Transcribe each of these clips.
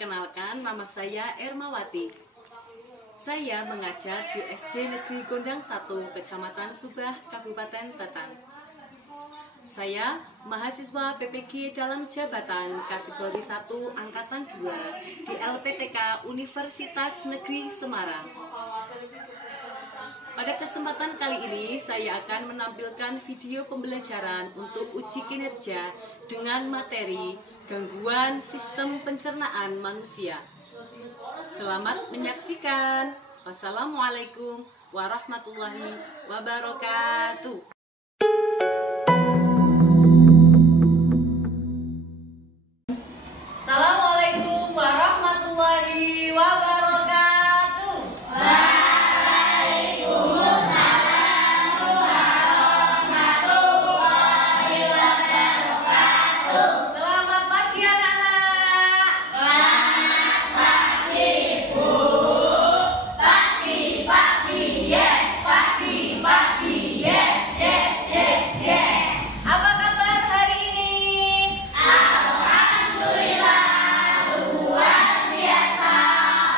Perkenalkan, nama saya Ermawati. Saya mengajar di SD Negeri Gondang 1, Kecamatan Subah, Kabupaten Batang. Saya mahasiswa PPG dalam jabatan kategori 1 Angkatan 2 di LPTK Universitas Negeri Semarang. Pada kesempatan kali ini, saya akan menampilkan video pembelajaran untuk uji kinerja dengan materi gangguan sistem pencernaan manusia. Selamat menyaksikan. Wassalamualaikum warahmatullahi wabarakatuh. Assalamualaikum warahmatullahi wabarakatuh. Selamat pagi anak-anak. Selamat pagi Bu. Pagi yes. Pagi yes. Apa kabar hari ini? Alhamdulillah luar biasa.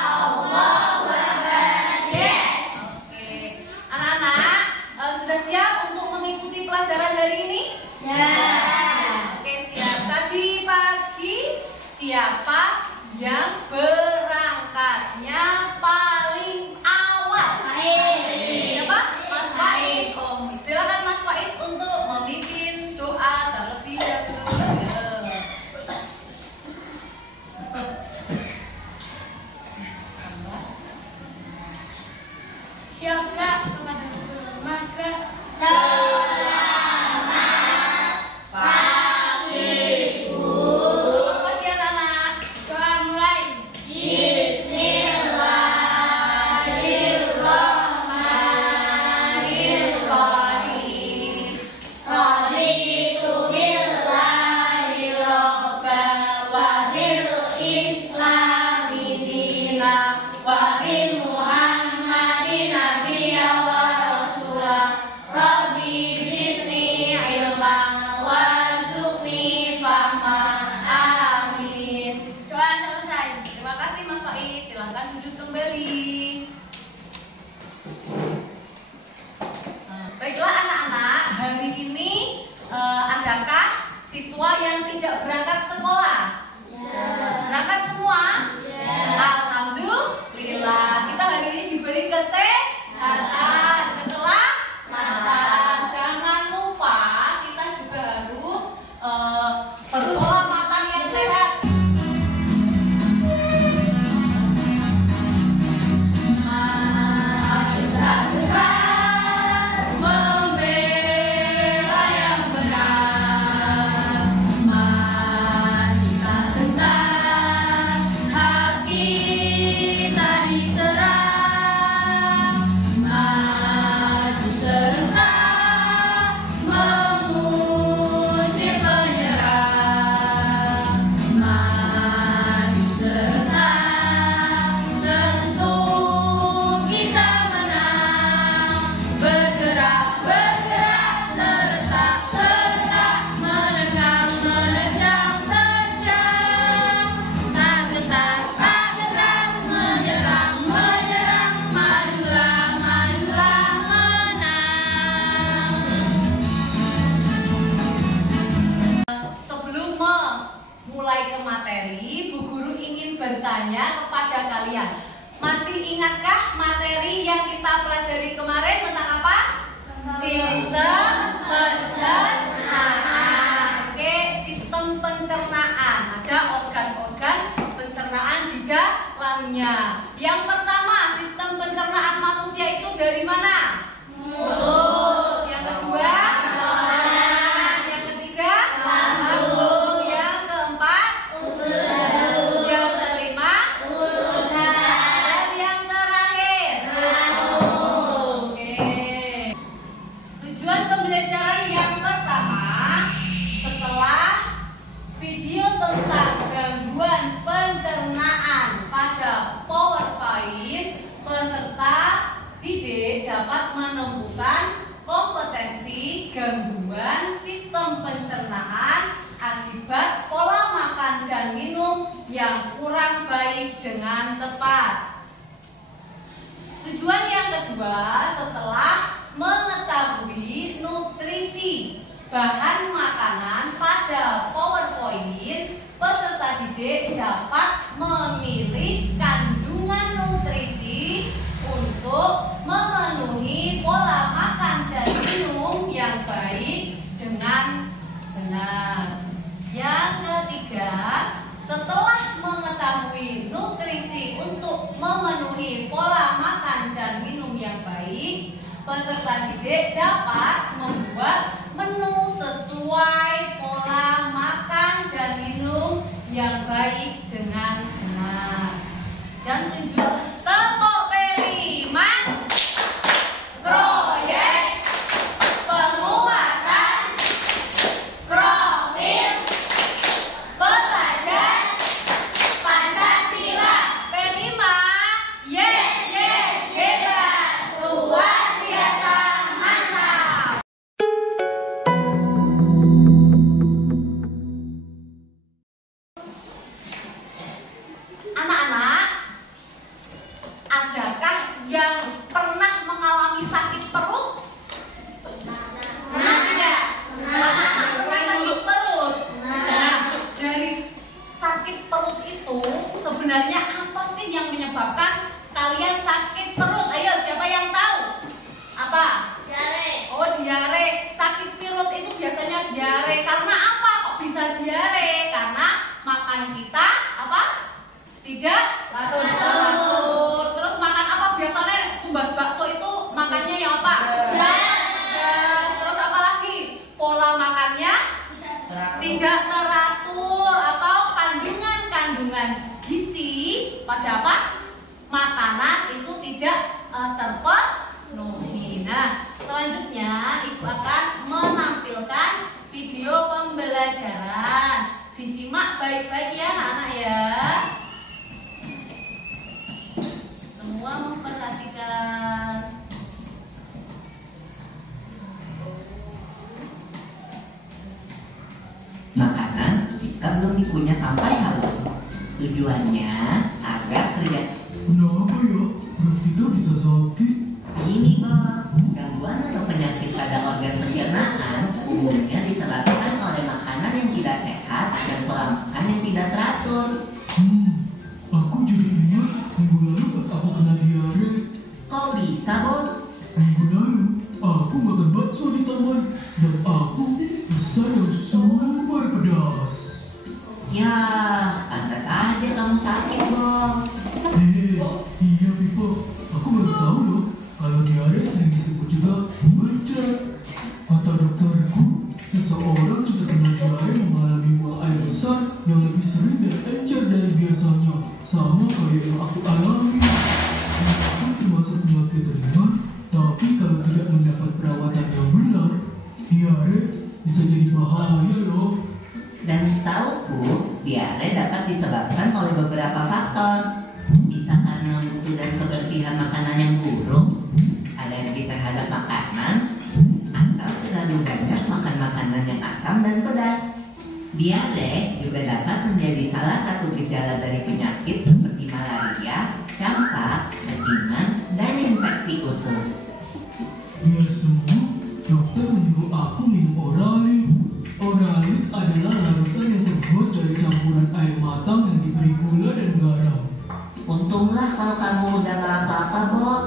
Allahu Akbar. Yes. Oke, anak-anak sudah siap untuk mengikuti pelajaran hari ini? Ya. Oke, siap. Tadi pagi siapa yang berangkatnya paling awal? Siapa? Mas Faiz. Oh, silakan Mas Faiz untuk memimpin doa terlebih dahulu. Siap Kak, kepada maka selamat pagi Bu. Selamat pagi anak-anak. Doa mulai. Bismillahirrahmanirrahim. Raditu billahi robba wa bil islami dina wa bi Muhammadin nabiyya wa rasula. Rabbi zidni ilman warzuqni fahma. Amin. Doa selesai. Terima kasih Mas Faiz. Silahkan duduk kembali. Baiklah anak-anak, hari ini adakah siswa yang tidak berangkat sekolah? Berangkat semua? Alhamdulillah. Kita hari ini diberi kesehatan, keselamatan. Jangan lupa kita juga harus berpola makan yang sehat. Membela yang benar, mari kita gentar, hak kita diserang, maju serentak, mengusir penyerang, maju serentak, tentu kita menang. Bergerak serentak, menerjang, terjang. Tak gentar, menyerang, majulah, menang. Sebelum memulai ke materi, Bu Guru ingin bertanya kepada kalian. Masih ingatkah materi yang kita pelajari kemarin tentang apa? Sistem pencernaan. Oke, sistem pencernaan. Ada organ-organ pencernaan di dalamnya. Yang pertama, sistem pencernaan manusia itu dari mana? Mulut. Yang kedua, yang ketiga, lambung. Yang keempat, yang kelima, dan yang terakhir, oke. Tujuan pembelajaran yang pertama, setelah video tentang gangguan pencernaan pada PowerPoint, peserta didik dapat menemukan kompetensi gangguan sistem pencernaan akibat pola makan dan minum yang kurang baik dengan tepat. Tujuan yang kedua, setelah mengetahui nutrisi bahan makanan pada PowerPoint, peserta didik dapat memilih kandungan nutrisi untuk memenuhi pola makan dan minum yang baik dengan benar. Yang ketiga, setelah mengetahui nutrisi untuk memenuhi pola makan dan minum yang baik, peserta didik dapat membuat menu sesuai pola makan dan minum yang baik dengan benar. Dan tunjuk tepuk beri proyek penguatan profil pelajar Pancasila. P5, hebat, luar biasa, mantap. Anak-anak, adakah yang pernah mengalami sakit perut? Tidak. Anak-anak pernah sakit perut. Nah, dari sakit perut itu sebenarnya apa sih yang menyebabkan kalian sakit perut? Ayo, siapa yang tahu? Apa? Diare. Oh, diare. Sakit perut itu biasanya diare. Karena apa kok bisa diare? Karena makan kita apa? Tidak teratur. Terus makan apa biasanya? Tumbas bakso itu makannya yang apa? Gas. Terus apa lagi? Pola makannya tidak teratur atau kandungan gizi pada apa? Makanan itu tidak terpenuhi. Nah, selanjutnya ibu akan menampilkan video pembelajaran. Disimak baik-baik ya anak-anak ya. Semua memperhatikan. Makanan jika belum dikunyah sampai halus. Tujuannya agar terjadi. Kenapa ya? Perut kita bisa sakit? Ini bos, gangguan atau penyakit pada organ pencernaan umumnya disebabkan oleh makanan yang tidak sehat dan pola makan yang tidak teratur. Aku jadi ingat minggu lalu pas aku kena diare. Kok bisa bos? Minggu lalu aku makan bakso di taman dan aku pesan yang super pedas. Ya, pantas aja kamu sakit bos. Iya Pipa, aku baru tahu loh kalau diare sering disebut juga becek. Kata dokterku, seseorang yang terkena diare mengalami buang air besar yang lebih sering dan encer dari biasanya, sama kayak yang aku alami. Itu termasuk penyakit ringan, tapi kalau tidak mendapat perawatan yang benar, diare bisa jadi bahaya loh. Dan setauku, diare dapat disebabkan oleh beberapa faktor. Bisa karena mutu dan kebersihan makanan yang buruk, alergi terhadap makanan, atau terlalu banyak makan makanan yang asam dan pedas. Diare juga dapat menjadi salah satu gejala dari penyakit seperti malaria, campak, kencingan, dan infeksi usus. Biar sembuh, dokter menyuruh aku minum Oralit. Oralit adalah larutan yang terbuat dari campuran air matang yang diberi gula dan garam. Untunglah kalau kamu udah gak apa-apa, Bol.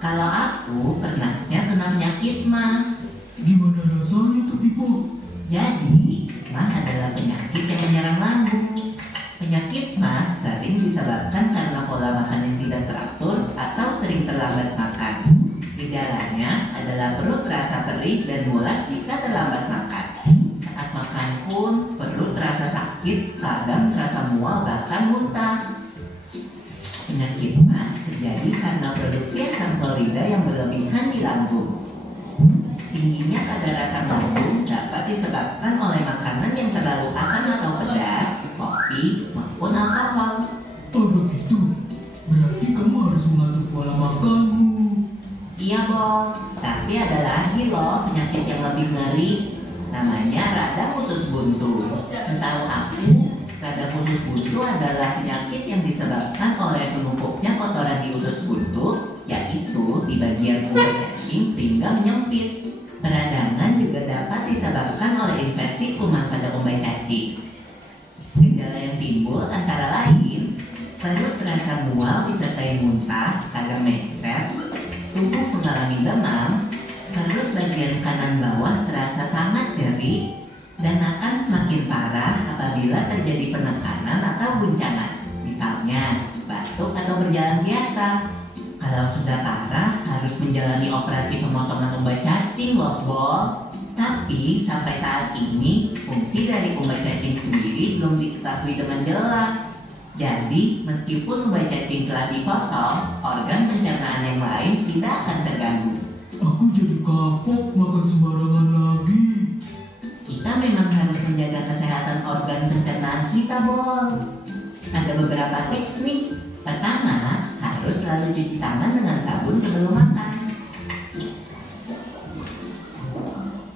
Kalau aku pernahnya kena penyakit mah. Gimana rasanya tuh, Pipo? Jadi, mah adalah penyakit yang menyerang lambung. Penyakit mah sering disebabkan karena pola makan yang tidak teratur atau sering terlambat makan. Gejalanya adalah perut terasa perih dan mulas jika terlambat makan. Saat makan pun perut terasa sakit, kadang terasa mual bahkan muntah. Penyakit mah terjadi karena produksi asam klorida yang berlebihan di lambung. Tingginya kadar asam lambung dapat disebabkan oleh makanan yang terlalu asam atau pedas, kopi, maupun alkohol. Oh begitu, berarti kamu harus mengatur pola makanmu. Iya, Bol. Tapi ada lagi loh penyakit yang lebih ngeri. Namanya radang usus buntu. Setahu aku, Radang usus buntu adalah penyakit yang disebabkan oleh penumpuknya kotoran di usus buntu, yaitu di bagian umbai cacing sehingga menyempit. Peradangan juga dapat disebabkan oleh infeksi kuman pada umbai cacing. Gejala yang timbul antara lain perut terasa mual disertai muntah, kadang mencret, tubuh mengalami demam, perut bagian kanan bawah terasa sangat nyeri, dan akan semakin parah apabila terjadi penekanan atau guncangan, misalnya batuk atau berjalan biasa. Kalau sudah parah, harus menjalani operasi pemotongan umbai cacing loh, Bol. Tapi sampai saat ini, fungsi dari umbai cacing sendiri belum diketahui dengan jelas. Jadi, meskipun umbai cacing telah dipotong, organ pencernaan yang lain tidak akan terganggu. Aku jadi kapok makan sembarangan lagi. Kita memang harus menjaga kesehatan organ pencernaan kita, Bol. Ada beberapa tips nih. Pertama, harus selalu cuci tangan dengan sabun sebelum makan.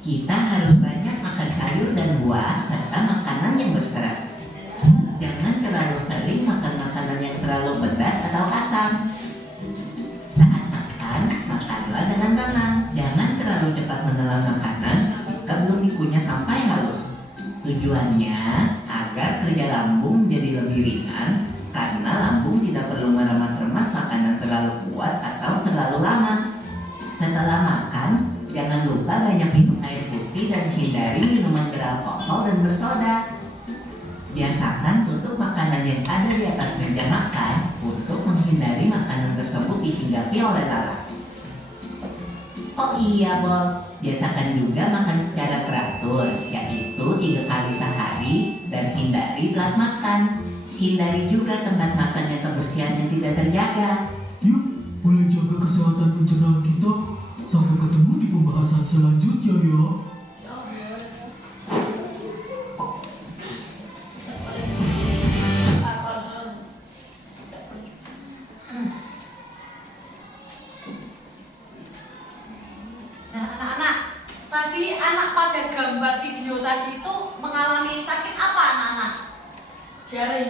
Kita harus banyak makan sayur dan buah serta makanan yang berserat. Jangan terlalu sering makan makanan yang terlalu pedas atau asam. Saat makan, makanlah dengan tenang. Jangan terlalu cepat menelan makanan jika belum dikunyah sampai halus. Tujuannya agar kerja lambung jadi lebih ringan, karena lambung tidak perlu meremas-remas makanan terlalu kuat atau terlalu lama. Setelah makan, jangan lupa banyak minum air putih dan hindari minuman beralkohol dan bersoda. Biasakan tutup makanan yang ada di atas meja makan untuk menghindari makanan tersebut dihinggapi oleh lalat. Oh iya, Bol, biasakan juga makan secara teratur, yaitu 3 kali sehari, dan hindari telat makan. Hindari juga tempat makan yang kebersihannya tidak terjaga. Yuk, mulai jaga kesehatan pencernaan kita. Sampai ketemu di pembahasan selanjutnya ya. Nah, anak-anak, tadi anak pada gambar video tadi itu mengalami sakit apa, anak-anak? Diare.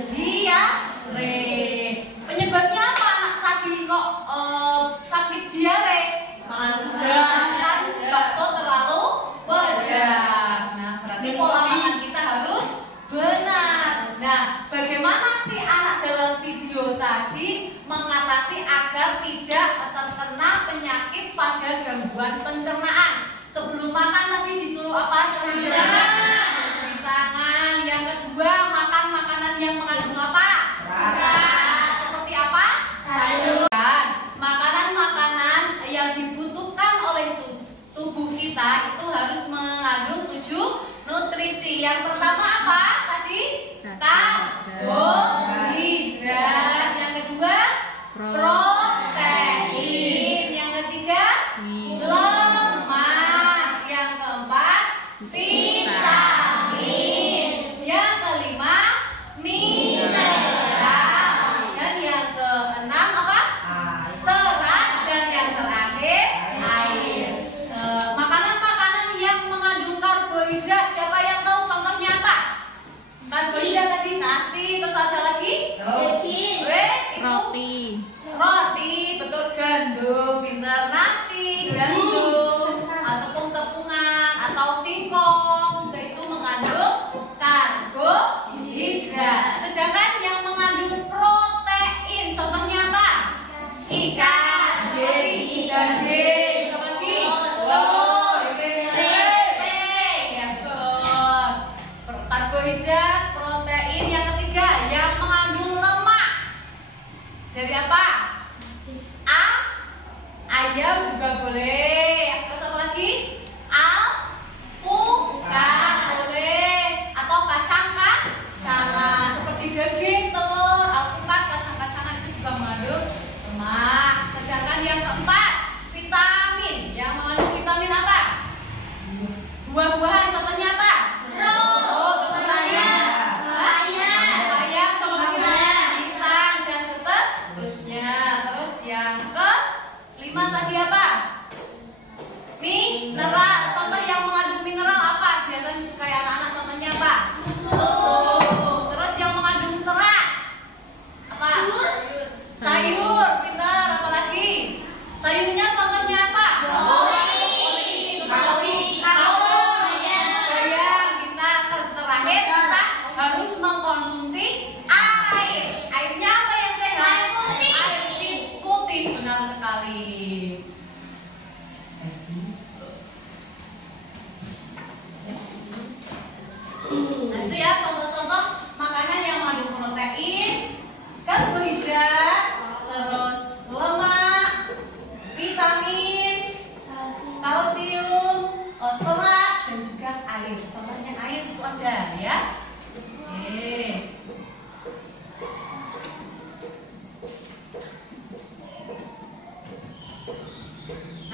Penyebabnya apa, anak? Tadi kok sakit diare? Makan bakso terlalu pedas. Nah, berarti pola makan kita harus benar. Nah, bagaimana sih anak dalam video tadi mengatasi agar tidak terkena penyakit pada gangguan pencernaan? Sebelum makan tadi disuruh apa? Cuci tangan. Yang kedua, makan makanan yang mengandung apa? Seperti apa? Sayuran. Makanan-makanan yang dibutuhkan oleh tubuh kita itu harus mengandung 7 nutrisi. Yang pertama apa tadi? Karbohidrat. Yang kedua, protein. Yang ketiga, lemak. Yang keempat, vitamin. Yang kelima, mineral. Dan yang keenam apa? Serat. Dan yang terakhir, air. Makanan-makanan yang mengandung karbohidrat, siapa yang tahu contohnya apa? Karbohidrat tadi nasi, terus ada lagi? Roti, betul, gandum, pinter nasi, gandum, tepung-tepungan atau singkong juga itu mengandung karbohidrat. Sedangkan yang mengandung protein, contohnya apa? Ikan, ikan lagi, telur, tempe, ya betul. Karbohidrat, protein. Yang ketiga, yang mengandung lemak. Dari apa? Ayam juga boleh. Terus apa lagi? Alpukat boleh. Atau kacang-kacangan seperti daging, telur, alpukat, kacang-kacangan itu juga mengandung lemak. Sedangkan yang keempat, vitamin. Yang mengandung vitamin apa? Buah-buahan, contohnya apa? Tadi apa? Mineral. Contoh yang mengandung mineral apa? Biasanya disukai anak-anak, contohnya apa? Susu. Terus yang Sayurnya contohnya apa? Bayam. Kita terakhir kita harus mengkonsumsi air. Airnya apa yang sehat? Air putih. Benar sekali. Nah itu ya contoh-contoh makanan yang mengandung protein, karbohidrat, terus lemak, vitamin, kalsium, serat, dan juga air. Contohnya air itu ada ya. Oke.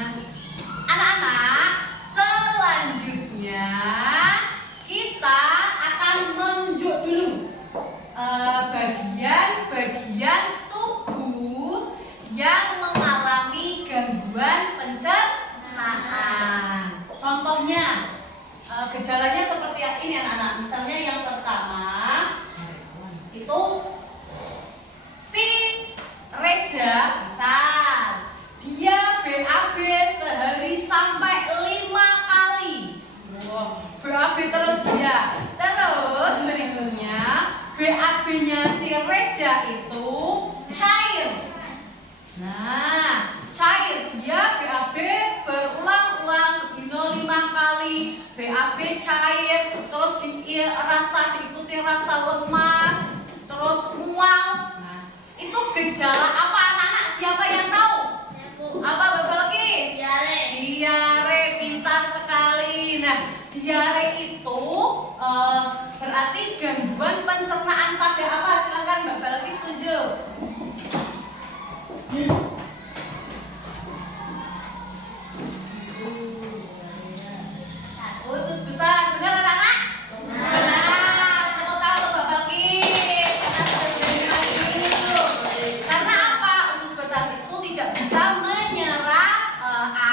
Nah, anak-anak, selanjutnya kita akan menunjuk dulu bagian-bagian tubuh yang mengalami gangguan pencernaan. Contohnya, gejalanya seperti ini anak-anak. Misalnya yang pertama itu si Reza, misal dia BAB sehari sampai 5 kali. Wow, BAB terus ya. Terus berikutnya BAB-nya si Reza itu cair. Nah, cair dia BAB berulang-ulang sedino 5 kali. BAB cair, terus diikuti rasa lemas, terus mual. Nah, itu gejala apa anak-anak? Siapa yang tahu? Apa Bapak Ki? Diare, pintar sekali. Nah, diare itu berarti gangguan pencernaan pada apa? Silakan Mbak Balki setuju. Usus besar, benar anak-anak? Benar. Tepuk tangan untuk Mbak Balki. Karena apa? Usus besar itu tidak bisa menyerap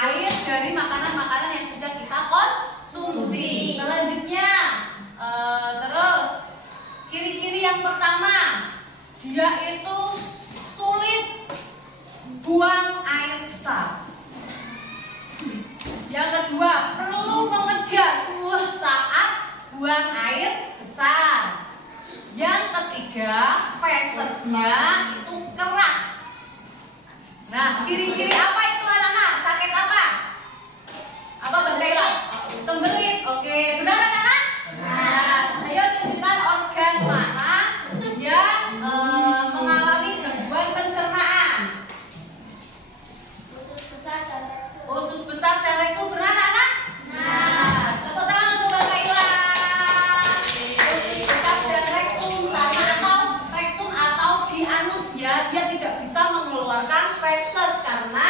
air dari makanan-makanan yang sudah kita konsumsi. Selanjutnya, terus ciri-ciri yang pertama, dia itu sulit buang air besar. Yang kedua, perlu mengejar saat buang air besar. Yang ketiga, fesesnya itu keras. Nah, ciri-ciri apa itu anak-anak? Sakit apa? Apa Bang Kaila? Sembelit. Oke, benar anak-anak? Nah, ayo tunjukkan organ mana yang mengalami gangguan pencernaan. Usus besar dan rektum, benar anak? Nah, tepuk tangan untuk Bang Kaila. Usus besar dan rektum atau di anus ya, dia tidak bisa mengeluarkan feses karena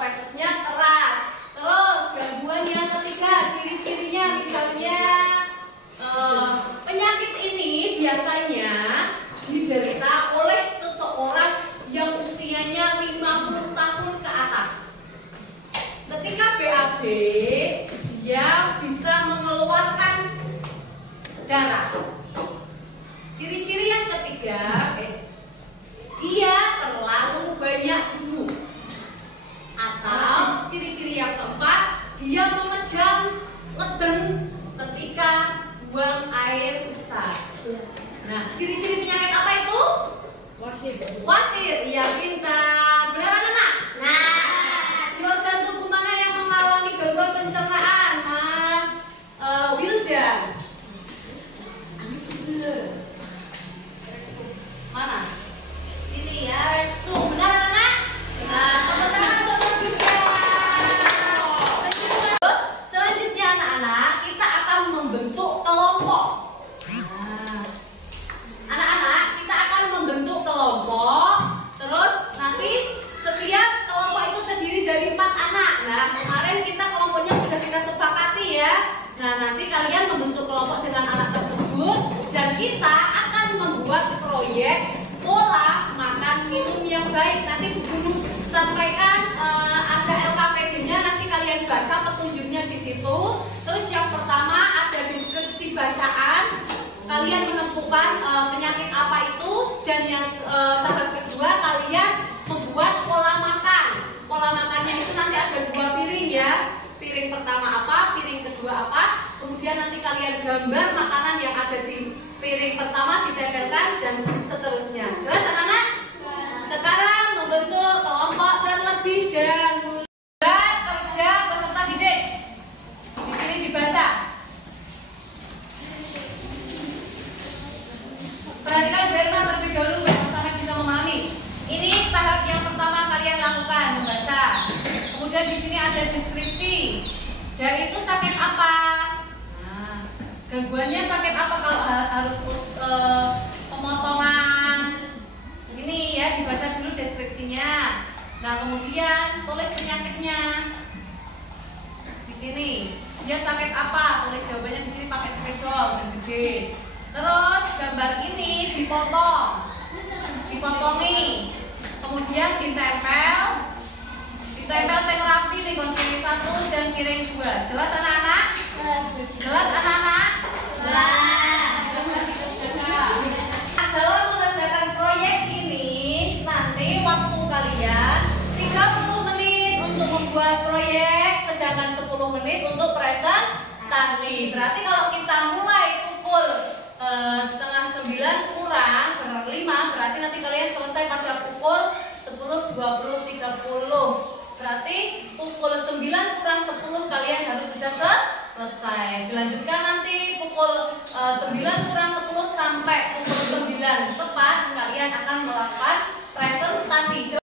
fesesnya keras. Terus gangguan yang ketiga, ciri-cirinya misalnya penyakit ini biasanya diderita oleh seseorang yang usianya 50 tahun ke atas. Ketika BAB, dia bisa mengeluarkan darah. Ciri-ciri yang ketiga, dia terlalu banyak duduk. Atau ciri-ciri yang keempat, dia mengejang leden ketika buang air besar. Nah, ciri-ciri penyakit apa itu? Wasir, iya pintar. Benar anak-anak? Nah, di organ tubuh mana yang mengalami gangguan pencernaan, Mas Wildan? Mana? Ini ya, rektum. Benar anak-anak? Nah, teman-teman untuk Wildan. Selanjutnya anak-anak, kita akan membentuk kelompok. Nah, anak-anak, kita akan membentuk kelompok. Terus nanti setiap kelompok itu terdiri dari 4 anak. Nah, kemarin kita kelompoknya sudah kita sepakati ya. Nah, nanti kalian membentuk kelompok dengan anak tersebut dan kita akan membuat proyek pola makan minum yang baik. Nanti guru sampaikan ada LKPD-nya, nanti kalian baca petunjuknya di situ. Terus yang pertama ada deskripsi bacaan. Kalian menentukan penyakit apa itu, dan yang tahap kedua kalian membuat pola makan. Pola makan gambar makanan yang ada di piring pertama ditempelkan dan seterusnya. Jelas anak-anak? Sekarang membentuk kelompok terlebih dahulu. Kerja peserta didik. Di sini dibaca. Perhatikan Berma terlebih dahulu sampai bisa memahami. Ini tahap yang pertama kalian lakukan, membaca. Kemudian di sini ada deskripsi. Dan itu sakit apa? Nah, gangguannya sakit apa kalau harus pemotongan? Ini ya dibaca dulu deskripsinya. Nah kemudian tulis penyakitnya. Di sini dia sakit apa? Tulis jawabannya di sini pakai spidol dan gede. Terus gambar ini dipotong, dipotongi, kemudian ditempel sing rapi nih piring 1 dan piring 2. Jelas anak-anak? Jelas anak-anak? Dalam mengerjakan proyek ini nanti waktu kalian 30 menit untuk membuat proyek, sedangkan 10 menit untuk presentasi. Berarti kalau kita mulai pukul setengah 9 kurang 5, berarti nanti kalian selesai pada pukul 10, 20, 30. Berarti pukul 9 kurang 10 kalian harus sudah selesai. Dilanjutkan nanti pukul 9 kurang 10 sampai pukul 9 tepat kalian akan melakukan presentasi.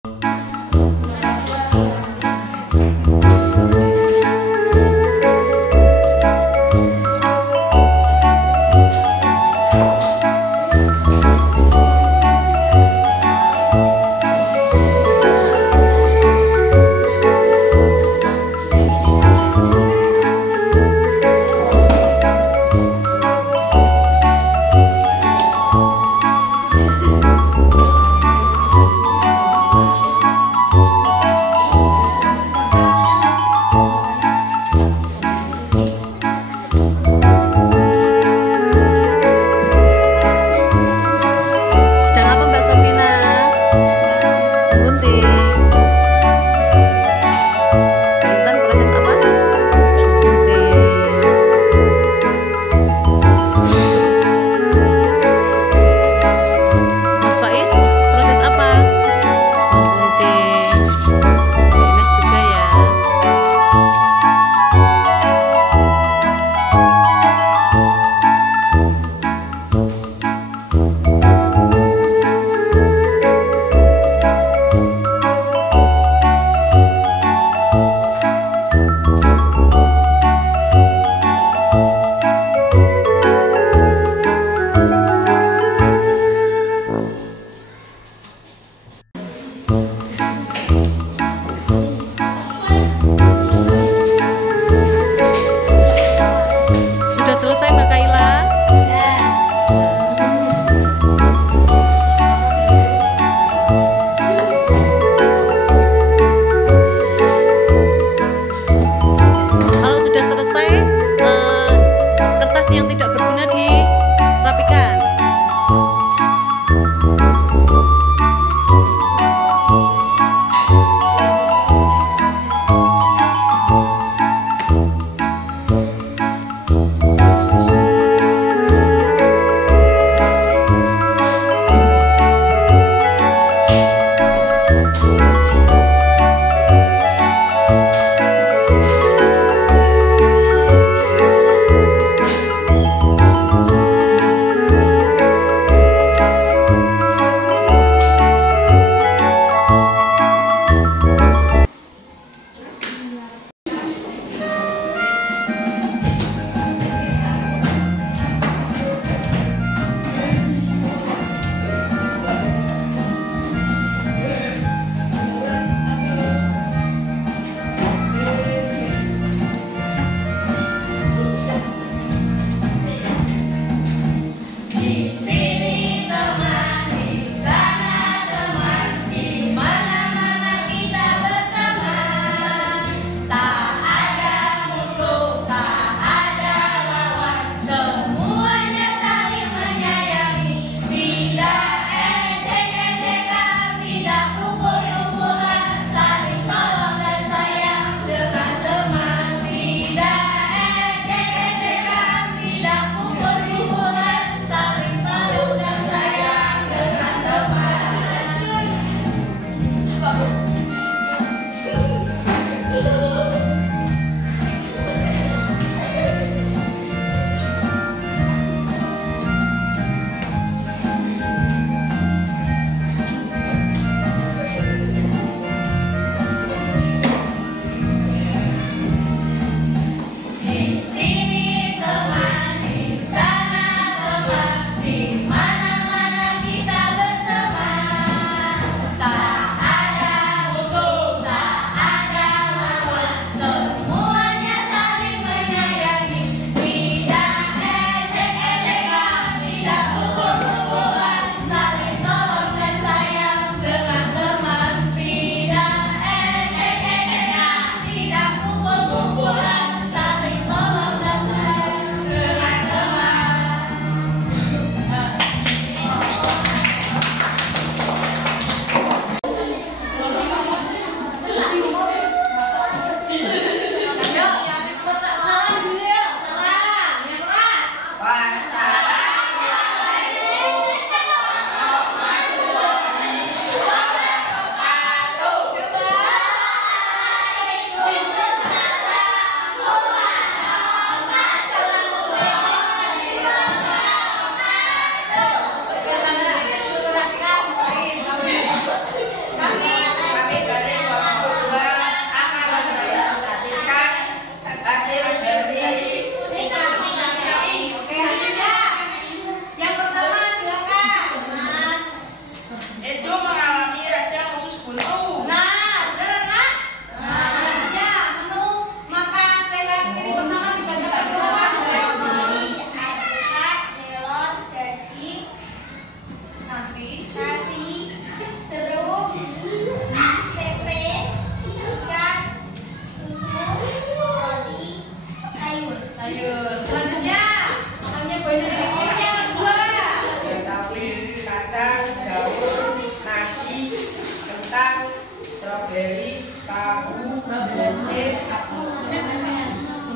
pisang, stroberi, tahu, buncis,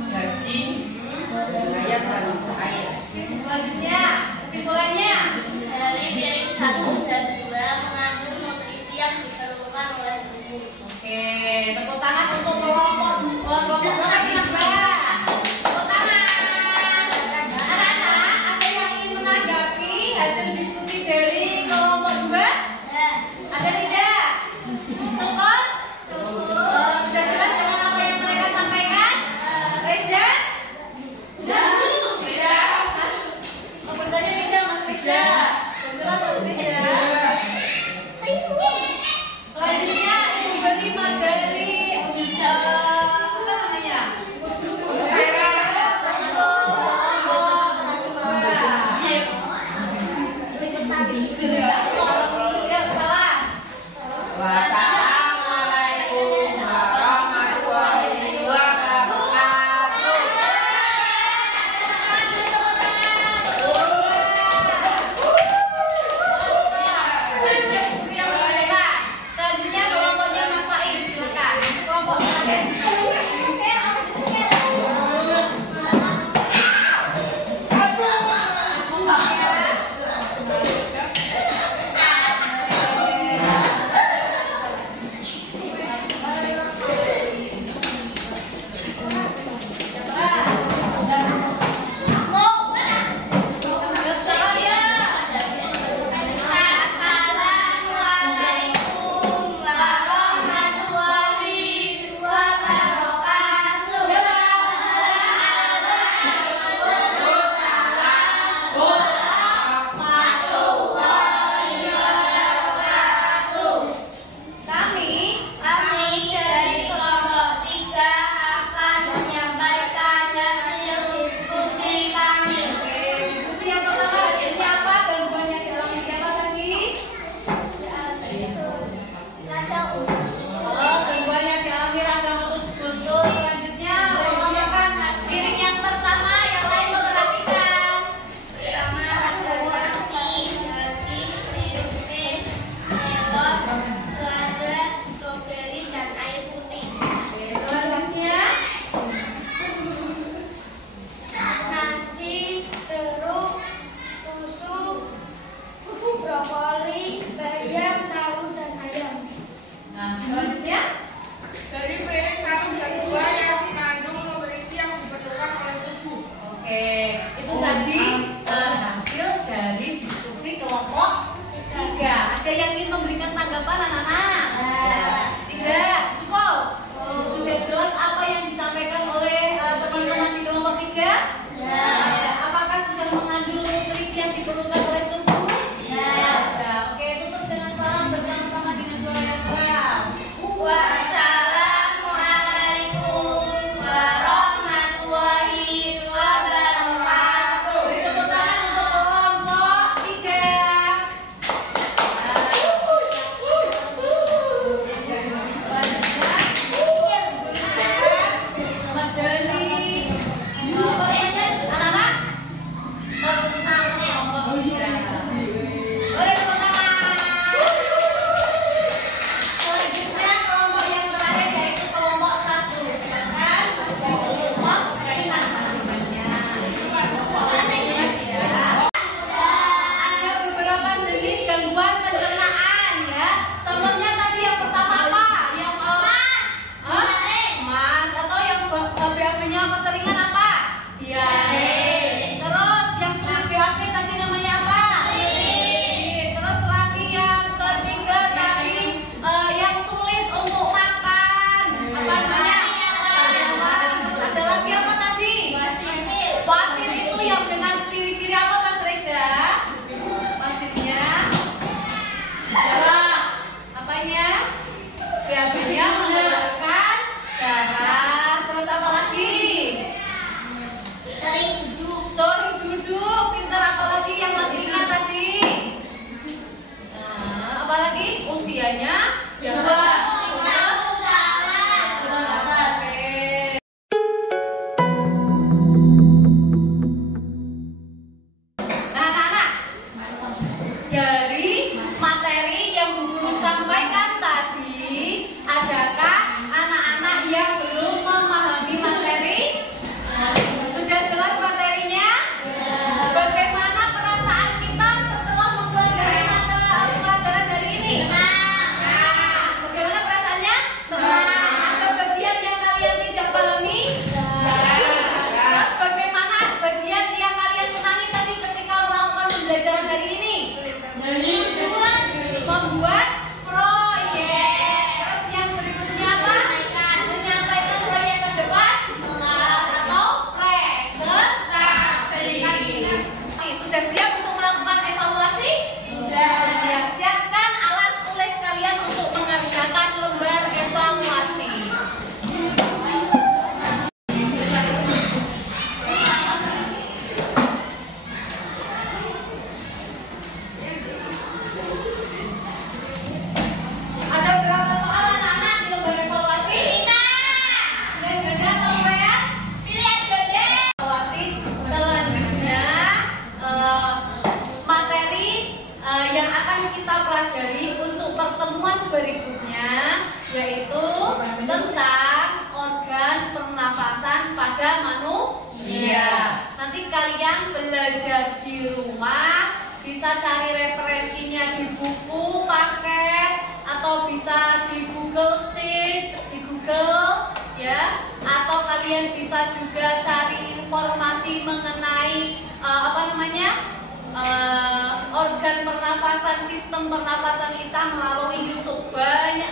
daging, ayam dan air. Selanjutnya, kesimpulannya dari piring 1 dan 2 mengandung nutrisi yang diperlukan oleh tubuh. Oke, tepuk tangan untuk kelompok berapa? Tepuk tangan. Anak-anak, ada yang ingin menanggapi hasil diskusi dari kelompok 2? Ada tidak? Cukup? Sudah jelas dengan apa yang mereka sampaikan? Reza? Tidak. Oh, bertanya tidak, Mas Reza. Sudah jelas, Mas Reza. Selanjutnya diberi materi apa namanya? Wassalamualaikum warahmatullahi wabarakatuh. Selanjutnya kelompoknya Mas Faiz, silakan. Kelompok Assalamualaikum warahmatullahi wabarakatuh. Kami dari kelompok 3 akan menyampaikan hasil diskusi kami. Diskusi yang pertama hasilnya apa? Gangguannya dialami siapa tadi? Oh, gangguannya dialami ragam putus betul. Selanjutnya menggunakan piring yang bersama, yang lain memperhatikan. Pertama ada nasi, daging, tempe, melon, selada, stroberi, dan air putih. Oke, selanjutnya Nasi, jeruk, susu, brokoli, bayam, tahu, dan ayam. nah, selanjutnya Dari piring 1 dan 2 yang mengandung nutrisi yang diperlukan oleh tubuh. oke, itu tadi hasil dari diskusi kelompok 3. Ada yang ingin memberikan tanggapan anak-anak? Tidak, cukup. Sudah jelas apa yang disampaikan oleh teman-teman di kelompok 3? Apakah sudah mengandung nutrisi yang diperlukan oleh tubuh? Sudah. Oke, tutup dengan salam bersama-sama dengan suara yang keras. Wassalamualaikum warahmatullahi wabarakatuh. Beri tepuk tangan untuk kelompok 3. Dari materi yang Bu Guru sampaikan tadi belajar di rumah, bisa cari referensinya di buku pakai atau bisa di Google Search, di Google ya, atau kalian bisa juga cari informasi mengenai organ pernafasan, sistem pernafasan kita melalui YouTube. Banyak